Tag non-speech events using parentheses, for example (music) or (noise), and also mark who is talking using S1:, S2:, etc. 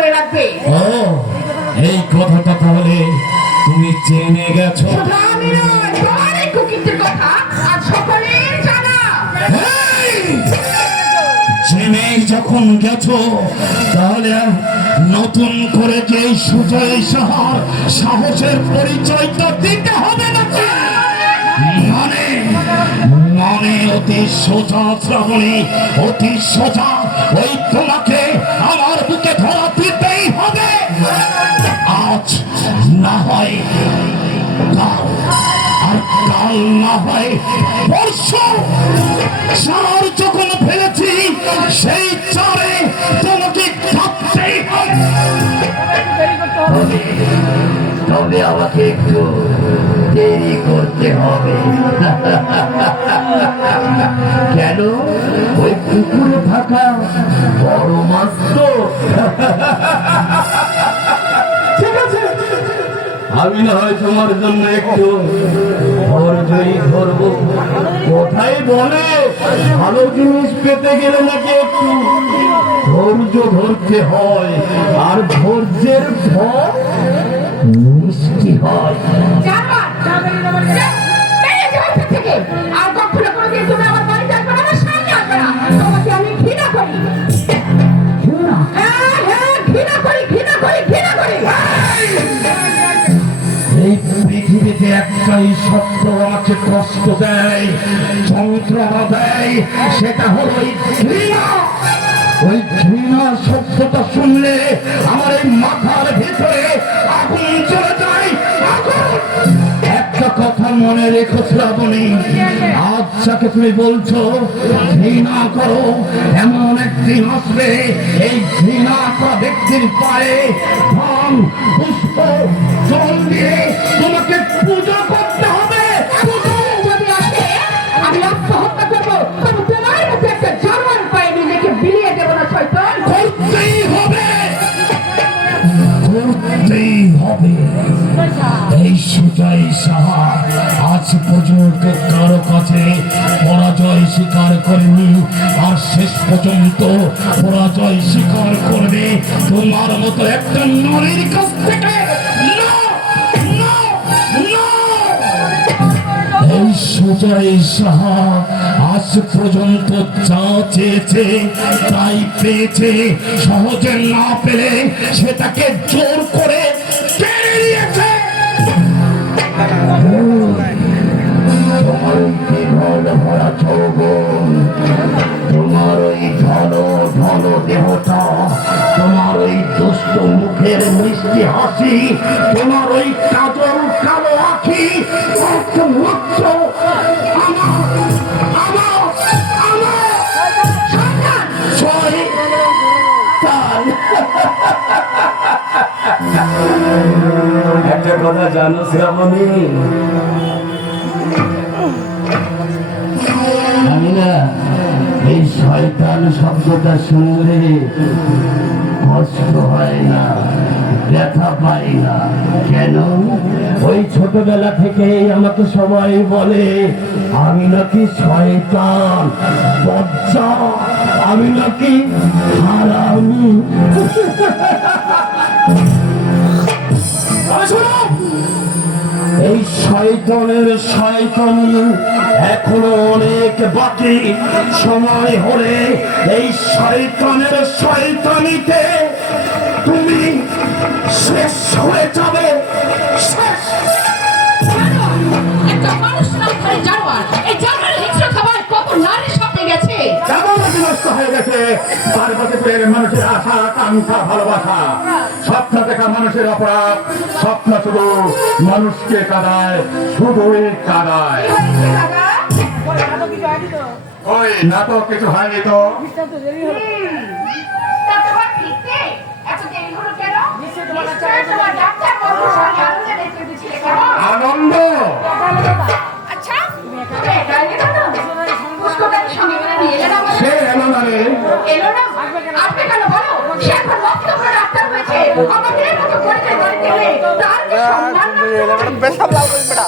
S1: ও এই কথাটা তাহলে তুমি জেনে গেছো।
S2: আমি নয় তোমার এই কুকিরদের কথা আজ সকলের জানা।
S1: এই! জেনে যখন গেছো তাহলে নতুন করে যে সুজয় সাহসের পরিচয় তো দিতে হবে নাকি? মানে মানে অতি সোজা শ্রাবণী অতি সোজা ওই তোমাকে চার যখন ফেলেছি, সেই চারে তোমাকে হবে। তবে আমাকে একটু দেরি করতে হবে। কেন? ওই পুকুরে থাকা বড় মাছ তো। আমি না হয় তোমার জন্য একটু ধৈর্যই ধরবো। কোথায় বলে, ভালো জিনিস পেতে গেলে নাকি একটু ধৈর্য ধরতে হয়। আর ধৈর্যের ফল মিষ্টি হয়। এই পৃথিবীতে একটাই সত্য আমাকে কষ্ট দেয়, যন্ত্রণা দেয়, সেটা হলো ওই ঘৃণা শব্দটা শুনলে আমার এই মাথার ভিতরে আগুন চলে একটা কথা মনে রেখো শ্রাবণী, আজ যাকে তুমি বলছো, ঘৃণা করো, এমন একদিন আসবে, এই ঘৃণা করা ব্যক্তির পায়ে ধন পুষ্প। জল দিয়ে তোমাকে পুজো করতে হবে। পুজো
S2: যদি আসে আমি আত্মহত্যা করব তোমার মতো একটা জার্মান পায়ে নিজেকে বিলিয়ে দেবো না শয়তান।
S1: করতেই হবে। করতেই হবে। এই সুজয় সাহা আজ পর্যন্ত কারও কাছে পরাজয় স্বীকার করেনি আর শেষ পর্যন্ত পরাজয় স্বীকার করবে তোমার মতো একটা নারীর কাছ থেকে। এই সুজয় সাহা আজ পর্যন্ত যা চেয়েছে, তাই পেয়েছে। সহজে না পেলে সেটাকে জোর করে তোমার ওই দুষ্ট মুখের মিষ্টি হাসি, তোমার ওই কাজল কালো আখি। একটা কথা জানো শ্রাবণী? না। এই শয়তান শব্দটা শুনলে কষ্ট হয় না, ব্যথা পাই না। কেন? ওই ছোটবেলা থেকেই আমাকে সবাই বলে, আমি নাকি শয়তান, বজ্জা, আমি নাকি হারামি? (laughs) এই শয়তানের শয়তানি এখনও অনেক বাকি। সময় হলে এই শয়তানের শয়তানিতে তুমি শেষ হয়ে যাবে। শেষ।
S2: একটা মানুষ না জানোয়ার। এই
S3: হয়ে গেছে পার্বতী মানুষের আশা আকাঙ্ক্ষা ভালোবাসা। স্বপ্ন দেখা মানুষের অপরাধ। স্বপ্ন শুধু মানুষকে কাদায়, শুধুই কাদায়। ওই না তো কিছু হয়নি তো?
S2: এত দেরি হলো কেন?
S4: লাল করি বেটা।